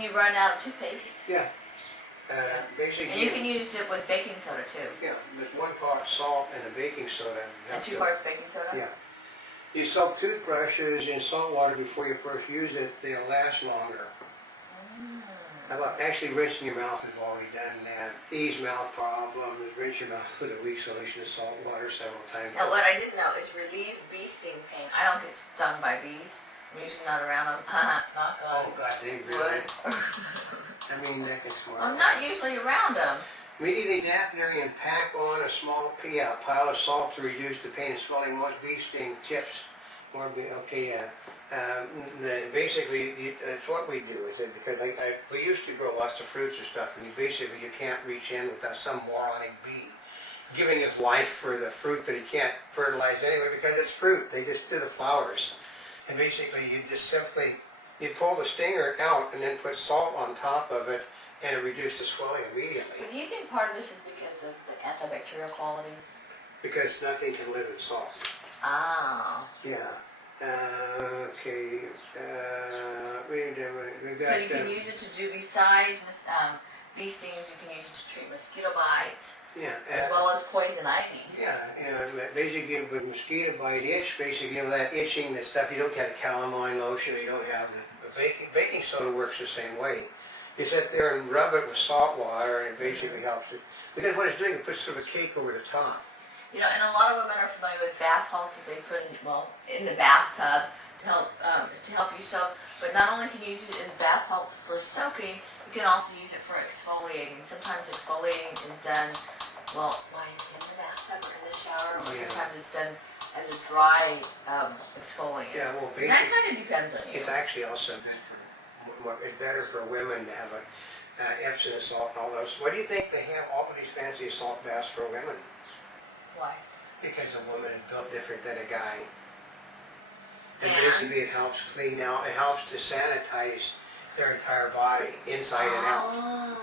You run out of toothpaste. Yeah. Basically. And you can use it with baking soda too. Yeah, there's 1 part salt and a baking soda. And 2 parts baking soda? Yeah. You soak toothbrushes in salt water before you first use it, they'll last longer. How about actually rinsing your mouth? We've already done that. Ease mouth problems, rinse your mouth with a weak solution of salt water several times. Now what I didn't know is relieve bee sting pain. I don't get stung by bees. I'm usually not around them. Knock on Oh God, they really. wood. I mean, that can smart. I'm not usually around them. Immediately damp the area and pack on a small pile of salt to reduce the pain and swelling. Most bee sting tips. Basically, that's what we do. Is it because we used to grow lots of fruits and stuff, and you can't reach in without some moronic bee giving his life for the fruit that he can't fertilize anyway because it's fruit. They just do the flowers, and basically you pull the stinger out and then put salt on top of it, and it reduces the swelling immediately. But do you think part of this is because of the antibacterial qualities? Because nothing can live in salt. Ah. Yeah. Okay. We got. So you can use it to do besides bee stings. You can use it to treat mosquito bites. Yeah. As well as poison ivy. Yeah. Basically, with mosquito bite itch, basically, that itching, the stuff, you don't get a calamine lotion. You don't have the baking soda works the same way. You sit there and rub it with salt water, and it basically helps it. Because what it's doing, it puts sort of a cake over the top. You know, and a lot of women are familiar with bath salts that they put in the bathtub to help you soak. But not only can you use it as bath salts for soaking, you can also use it for exfoliating. Sometimes exfoliating is done, while you're in the bathtub or in the shower, or sometimes it's done as a dry exfoliant. Yeah, well, basically, that kind of depends on you. It's actually also good it's better for women to have Epsom salt and all those. Why do you think they have all of these fancy salt baths for women? Why? Because a woman is built different than a guy. And yeah. Basically it helps clean out, it helps to sanitize their entire body, inside and out. Oh,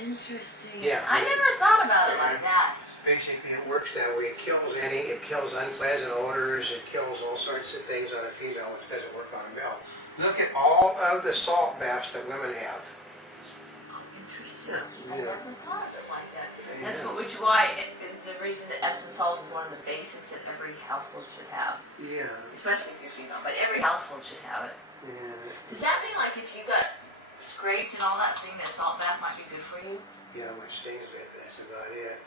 interesting. Yeah. I never thought about it like that. Basically it works that way. It kills unpleasant odors, it kills all sorts of things on a female, which doesn't work on a male. Look at all of the salt baths that women have. Interesting. Yeah. I never thought of it like that. That's why is the reason that Epsom salt is one of the basics that every household should have. Yeah. Especially if you're female, but every household should have it. Yeah. Does that mean like if you got scraped and all that thing, that salt bath might be good for you? Yeah, it stings a bit, but that's about it.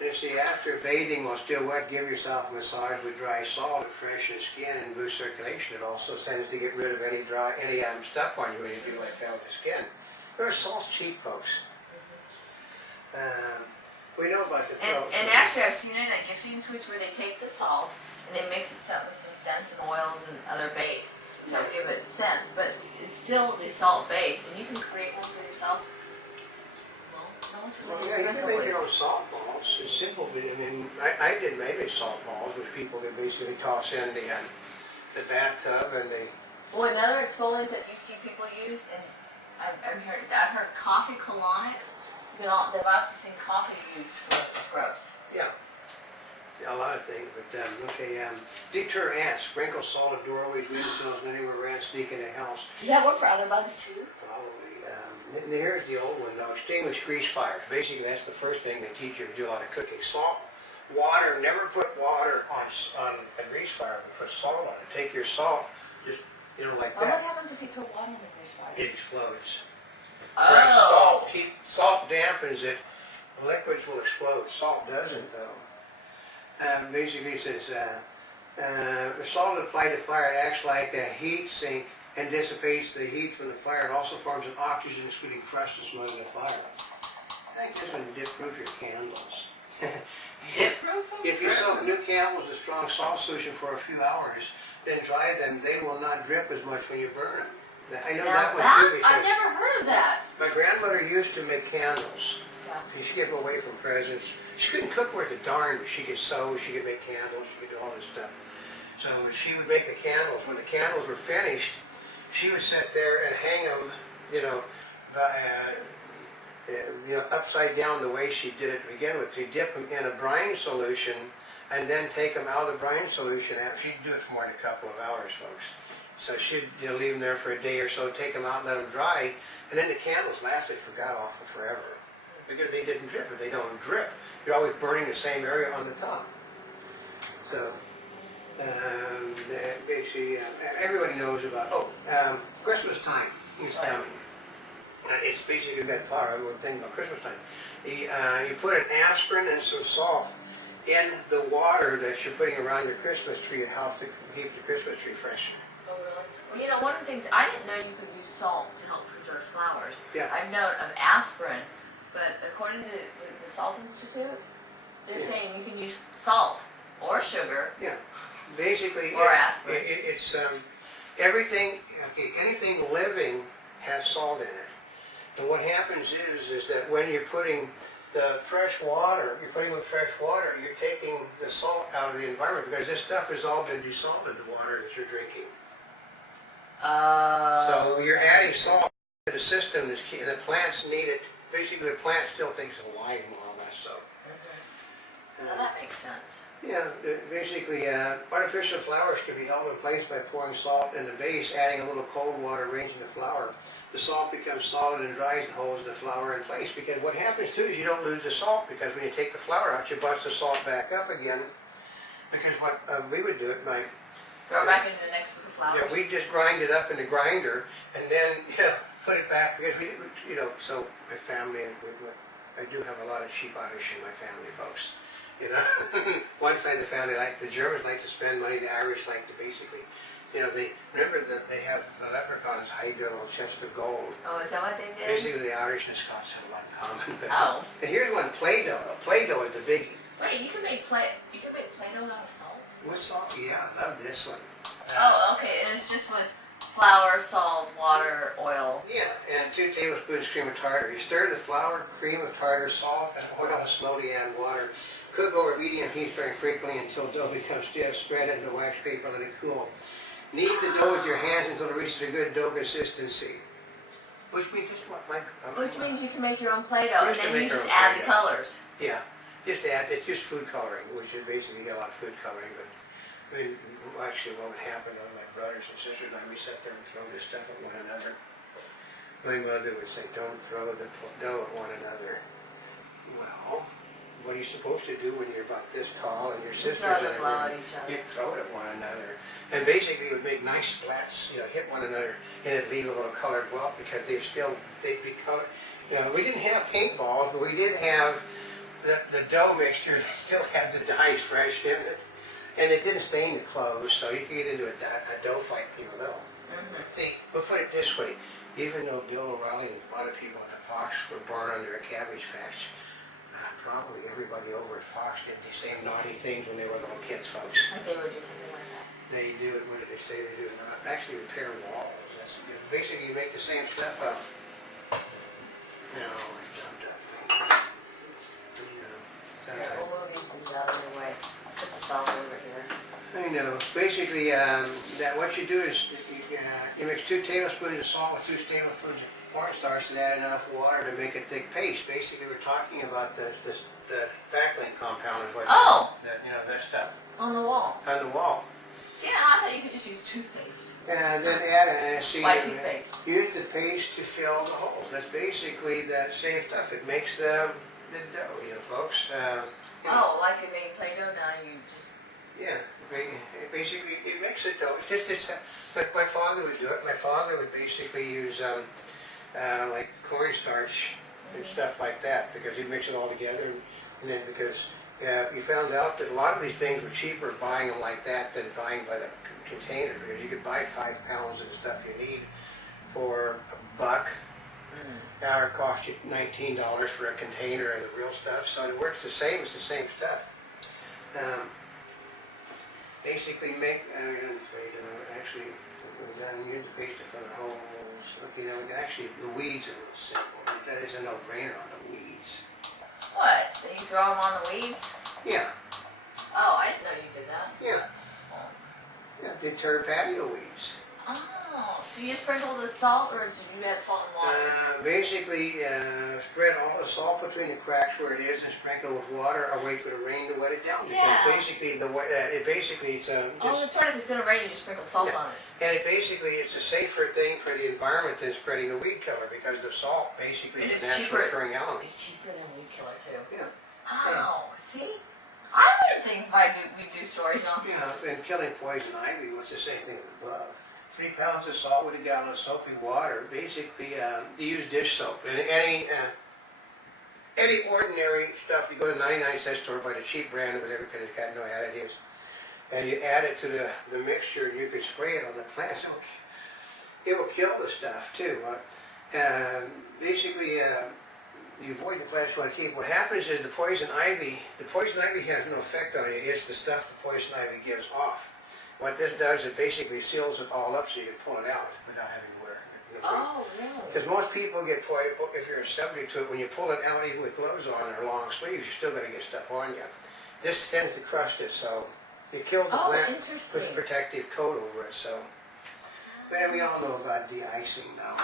Then see, after bathing while still wet, give yourself a massage with dry salt to freshen the skin and boost circulation. It also tends to get rid of any stuff on you when you do like that with the skin. Salt's cheap, folks. We know about the throat. And actually, I've seen it at gifting suites where they take the salt and they mix it up with some scents and oils and other base to give it scents, but it's still the salt base, and you can create one for yourself. Well, yeah, you can make your own salt balls. It's simple, but I mean, I did make salt balls, which people can basically toss in the bathtub and they. Well, another exfoliant that you see people use, and I've heard coffee colonics. They've also seen coffee used for scrubs. Yeah, a lot of things, but deter ants. Sprinkle salt at doorways, windowsills, and anywhere ants sneak in the house. Does that work for other bugs too? Probably. Here's the old one though. Extinguish grease fires. Basically, that's the first thing they teach you to do a lot of cooking. Salt, water. Never put water on a grease fire, but put salt on it. Take your salt, just like that. What happens if you throw water in the grease fire? It explodes. Oh. Salt dampens it. Liquids will explode. Salt doesn't, though. Basically, it says the salt applied to fire, it acts like a heat sink and dissipates the heat from the fire. It also forms an oxygen, excluding crust to smother the fire. I think this one dip-proof your candles. Dip-proof? If you soak new candles in strong salt solution for a few hours, then dry them, they will not drip as much when you burn them. I know that one too because I've never heard of that. my grandmother used to make candles. Yeah. She gave away from presents. She couldn't cook worth a darn, but she could sew, she could make candles, she could do all this stuff. So she would make the candles. When the candles were finished, she would sit there and hang them, upside down the way she did it to begin with. She'd dip them in a brine solution and then take them out of the brine solution. She'd do it for more than a couple of hours, folks. So she'd leave them there for a day or so, take them out, let them dry, And then the candles lasted for god awful forever because they didn't drip. If they don't drip, you're always burning the same area on the top. So, basically, everybody knows about, Christmas time is coming. It's basically that far, I would think about Christmas time. You put an aspirin and some salt in the water that you're putting around your Christmas tree. It helps to keep the Christmas tree fresh. Oh, really? Well, you know, one of the things, I didn't know you could use salt to help preserve flowers. Yeah. I've known of aspirin, but according to the Salt Institute, they're saying you can use salt or sugar. Yeah. Basically, Or aspirin. it's everything, anything living has salt in it. And what happens is that when you're putting the fresh water, you're taking the salt out of the environment because this stuff has all been desalted, the water that you're drinking. So you're adding salt to the system, the plants need it. Basically, the plant still thinks it's alive more or less, so. Well, that makes sense. Yeah, basically, artificial flowers can be held in place by pouring salt in the base, adding a little cold water, arranging the flower. The salt becomes solid and dries and holds the flower in place. Because what happens too is you don't lose the salt, because when you take the flower out, you bust the salt back up again. Because what we would do it by... Throw it back into the next group of flowers? Yeah, we just grind it up in the grinder and then put it back, because we, so my family, I do have a lot of sheep Irish in my family, folks. One side of the family, the Germans like to spend money, the Irish like to basically, remember that they have the leprechauns hide their little chest of gold. Oh, is that what they did? Basically, the Irish and the Scots have a lot in common. Oh. And here's one, Play-Doh. Play-Doh is the biggie. Wait, you can make Play-Doh out of salt? What salt? Yeah, I love this one. Oh, okay, and it's just with flour, salt, water, oil. Yeah, and 2 tablespoons cream of tartar. You stir the flour, cream of tartar, salt, and oil, and slowly add water. Cook over medium heat, stirring frequently until dough becomes stiff. Spread it into wax paper, let it cool. Knead the dough with your hands until it reaches a good dough consistency. Which means this what Which means you can make your own Play-Doh, and You can then make you your just own add the Play-Doh. colors. Yeah, it's just food coloring, which is basically a lot of food coloring. But I mean, actually, what would happen on my brothers and sisters and I, we sat there and throw this stuff at one another. My mother would say, "Don't throw the dough at one another." Well, what are you supposed to do when you're about this tall and your sisters Throw and the blow at everything? each other. You'd throw it at one another. And basically it would make nice splats, hit one another, and it'd leave a little colored welt because they'd be colored. We didn't have paintballs, but we did have the dough mixture that still had the dyes fresh in it. And it didn't stain the clothes, so you could get into a dough fight when you were little. See, we'll put it this way. Even though Bill O'Reilly and a lot of people at Fox were born under a cabbage patch, probably everybody over at Fox did the same naughty things when they were little kids, folks. Like they would do something like that. They do it, what did they say they do? Not actually repair walls. That's good. Basically, you make the same stuff up. I jumped up. Here, we'll move these things out of the way. I'll put the salt over here. I know. Basically, what you do is you mix 2 tablespoons of salt with 2 tablespoons of cornstarch and add enough water to make a thick paste. Basically, we're talking about the backlink compound is what that stuff On the wall. on the wall. See, I thought you could just use toothpaste. And then add White toothpaste. use the paste to fill the holes. That's basically that same stuff. It makes the dough, folks. Oh, like in a Play-Doh now, you just... Yeah, basically it makes it dough. But my father would do it. My father would basically use like cornstarch and stuff like that because he'd mix it all together. And then because we found out that a lot of these things were cheaper buying them like that than buying by the container, because you could buy 5 pounds of the stuff you need for $1. Now it costs you $19 for a container of the real stuff, so it works the same. It's the same stuff. Basically, actually, use the paste to fill the holes. Actually, the weeds are real simple. That is a no-brainer on the weeds. What? That you throw them on the weeds? Yeah, Oh, I didn't know you did that. yeah. Yeah, they turn patio weeds. Oh, so you sprinkle the salt, or do you add salt and water? Basically, spread all the salt between the cracks where it is and sprinkle with water or wait for the rain to wet it down. Because Yeah. basically, it's Oh, that's right, if it's gonna rain, you just sprinkle salt Yeah. on it. and it's a safer thing for the environment than spreading the weed killer because the salt basically And is it's naturally cheaper. occurring element. It's cheaper than weed killer too. Yeah. Oh, see? I learn things by we do stories on. Yeah, and killing poison ivy was the same thing with the bug. 3 pounds of salt with a gallon of soapy water. Basically, you use dish soap. And any ordinary stuff, you go to the 99-cent store, buy the cheap brand or whatever because it's got no additives. And you add it to the mixture and you can spray it on the plants. It will kill the stuff too. Basically, you avoid the plants you want to keep. What happens is the poison ivy has no effect on you. It's the stuff the poison ivy gives off. What this does, it basically seals it all up so you can pull it out without having to wear it. Oh, really? Because most people get poison, if you're subject to it, when you pull it out even with gloves on or long sleeves, you're still going to get stuff on you. This tends to crust it, so it kills the Oh, plant, interesting. puts a protective coat over it, so. Man, we all know about de-icing now.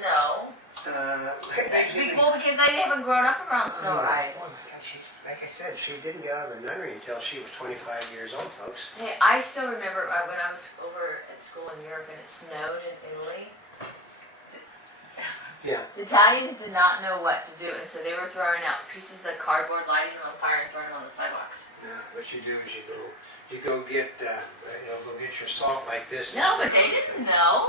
No. Basically, Well, because I haven't grown up around snow ice. Oh my God, like I said, she didn't get out of the nunnery until she was 25 years old, folks. Hey, I still remember when I was over at school in Europe and it snowed in Italy. Yeah. The Italians did not know what to do, and so they were throwing out pieces of cardboard, lighting them on fire, and throwing them on the sidewalks. Yeah, what you do is you go get your salt like this. No, but they didn't know.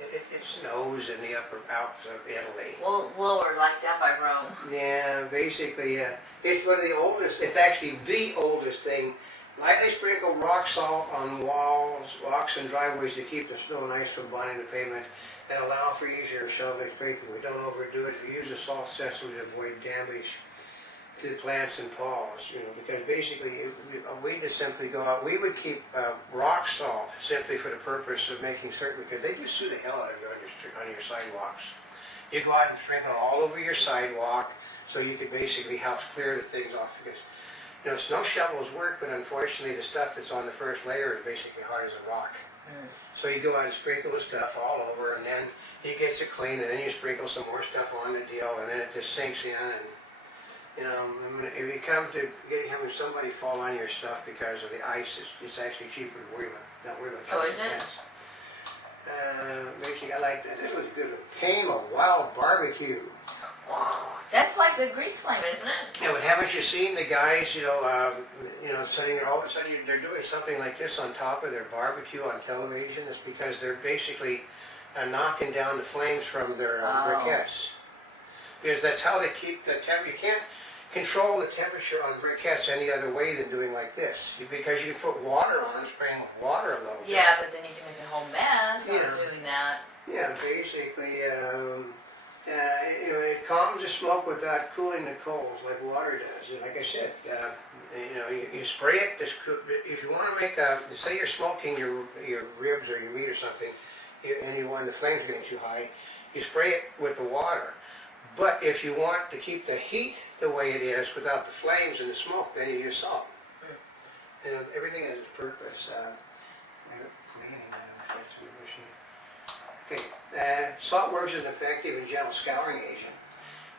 It snows in the upper Alps of Italy. Well, lower, like down by Rome. Yeah, basically, it's one of the oldest, it's actually the oldest thing. Lightly sprinkle rock salt on walls, walks, and driveways to keep the snow and ice from bonding the pavement and allow for easier shelving scraping. We don't overdo it. If you use a salt sensor to avoid damage to the plants and paws, because basically we just simply go out. We would keep rock salt simply for the purpose of making certain, because they just sue the hell out of you on your sidewalks. You go out and sprinkle all over your sidewalk so you could basically help clear the things off, because snow shovels work, but unfortunately the stuff that's on the first layer is basically hard as a rock. So you go out and sprinkle the stuff all over, and then he gets it clean, and then you sprinkle some more stuff on the deal, and then it just sinks in. And if you come to having somebody fall on your stuff because of the ice, it's actually cheaper to worry about. Not worry about. Oh, is it? Basically, I like that. This was a good one. Tame a wild barbecue. That's like the grease flame, isn't it? Yeah, but haven't you seen the guys, sitting there, all of a sudden they're doing something like this on top of their barbecue on television? It's because they're basically knocking down the flames from their briquettes. Because that's how they keep the temperature. You can't control the temperature on briquettes any other way than doing like this. Because you can put water on, spraying with water a little bit. Yeah, but then you can make a whole mess Yeah. doing that. Yeah, basically, it calms the smoke without cooling the coals like water does. And like I said, you spray it. If you want to make say you're smoking your ribs or your meat or something, and you want the flames getting too high, you spray it with the water. But if you want to keep the heat the way it is without the flames and the smoke, then you use salt. Everything has its purpose. Okay, salt works as an effective and gentle scouring agent.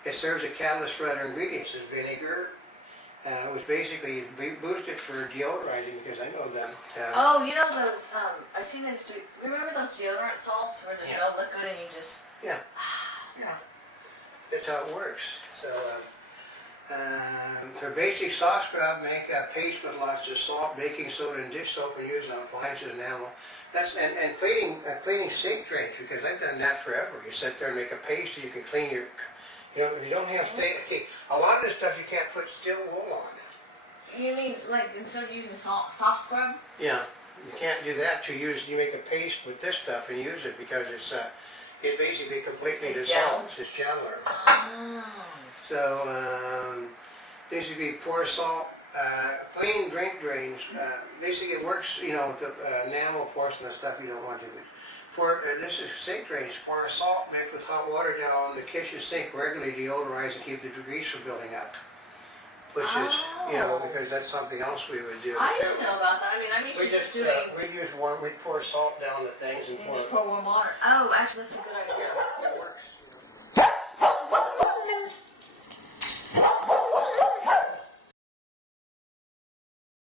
It serves a catalyst for other ingredients as vinegar. It was basically boosted for deodorizing, because I know them. Oh, you know those, I've seen those, remember those deodorant salts where there's Yeah. no liquid and you just... Yeah. That's how it works. So, for basic soft scrub, make a paste with lots of salt, baking soda, and dish soap, and use on appliances and enamel. And cleaning sink drains, because I've done that forever. You sit there and make a paste, and you can clean your. If you don't have a lot of this stuff you can't put steel wool on. You mean, like, instead of using soft scrub? Yeah, you can't do that. You make a paste with this stuff and use it, because it basically completely It's dissolves. It's gentler. Oh. So, basically pour salt, clean drink drains. Basically it works, with the enamel porcelain stuff you don't want to. This is sink drains. Pour salt mixed with hot water down the kitchen sink regularly, deodorize and keep the grease from building up. Which is, because that's something else we would do. I didn't know about that. I mean, I'm used We to just doing... we pour salt down the things and You just pour warm water. Oh, actually, that's a good idea. It works.